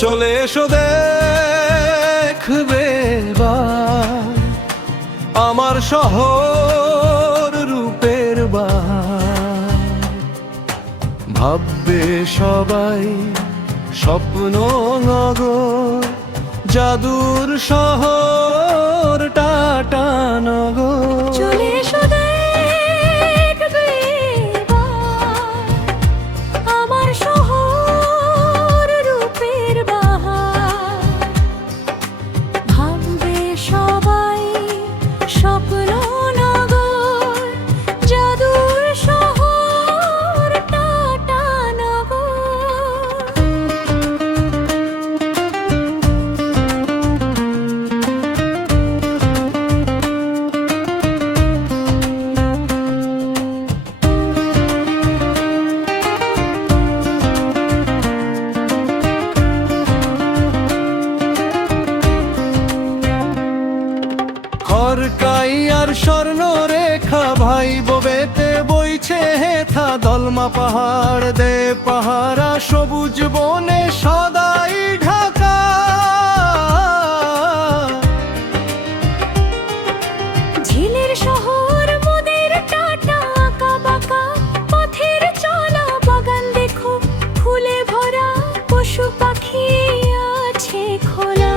চলে এসো দেখবে এবার আমার শহর রূপের বাহার। ভাববে সবাই স্বপ্ন নগর, জাদুর শহর টাটানগর। চলে এসো দেখবে এবার আমার শহর রূপের বাহার। ভাববে সবাই স্বপ্ন নগর, জাদুর শহর টাটানগর। খড়কাই আর স্বর্ণ রেখা ভাই বোবেতে বইছে হেথা। দলমা পাহাড় দে পাহারা সবুজ বনে সদাই ঢাকা। ঝিলের শহর মোদের টাটা আঁকা বাঁকা, পথের চলা বাগান দেখো ফুলে ভরা, পশু পাখি আছে খোলা।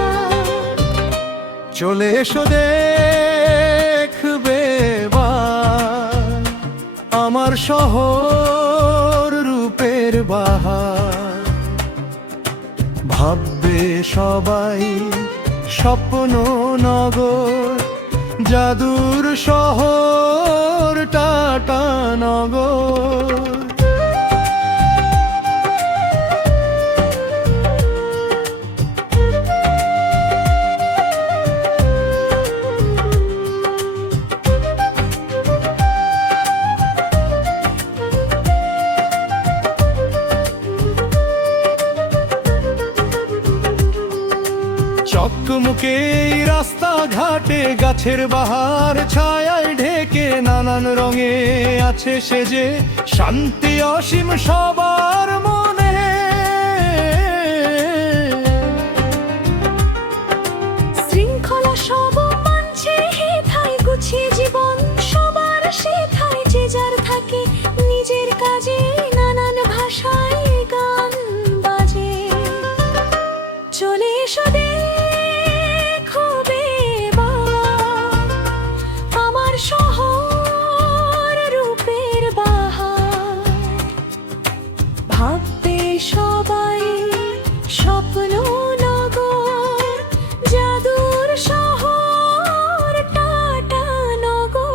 চলে এসো দেখবে এবার আমার শহর রূপের বাহার। ভাববে সবাই স্বপ্ন নগর, জাদুর শহর টাটানগর। চকমুকে রাস্তা ঘাটে গাছের বাহার ছায়ায় ঢেকে, নানান রঙে আছে সেজে শান্তি অসীম সবার মনে। শৃঙ্খলা সব মানছে হেথায়, গুছিয়ে জীবন সবার সেথায়। যে যার থাকে নিজের কাজে, নানান ভাষায় গান বাজে। চলে এসো দেখবে এবার আমার শহর রূপের বাহার। ভাববে সবাই স্বপ্ন নগর, জাদুর শহর টাটানগর।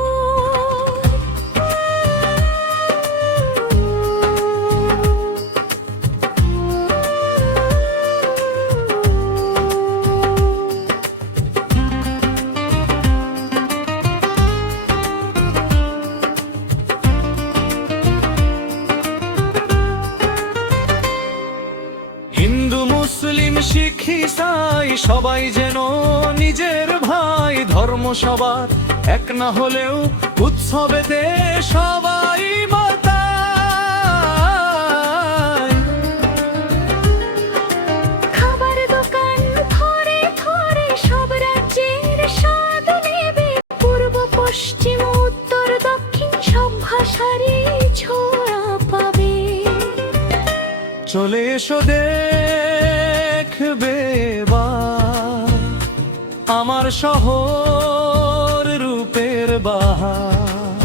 হিন্দু মুসলিম শিখ ইসাই সবাই যেন নিজের ভাই। ধর্ম সবার এক না হলেও উৎসবেতে সবাই মাতায়। খাবার দোকান ঘরে ঘরে সব রাজ্যের স্বাদ নেবে। পূর্ব পশ্চিম উত্তর দক্ষিণ সব ভাষারই ছোঁয়া পাবে। চলে এসো দেখবে এবার আমার শহর রূপের বাহার।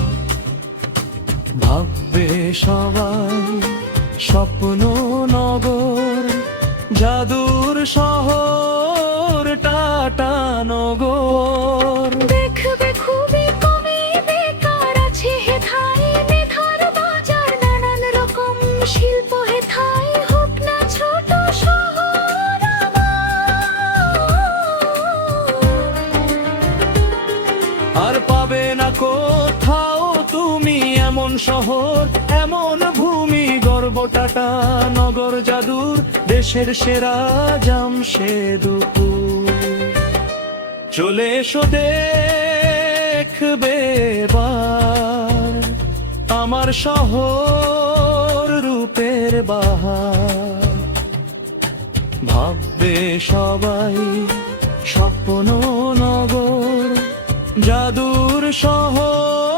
ভাববে সবাই স্বপ্ন নগর, জাদুর শহর টাটানগর। দেখবে খুবই কমই বেকার আছে হেথায়, মেধার বাজার নানান রকম শিল্প হেথায়। হোক না ছোট শহর আর পাবে না কোথাও তুমি এমন শহর এমন ভূমি। গর্ব টাটানগর জাদুর দেশের সেরা জামশেদপুর। চলে এসো দেখবে এবার আমার শহর রূপের বাহার। ভাববে সবাই স্বপ্ন নগর জাদুর শহর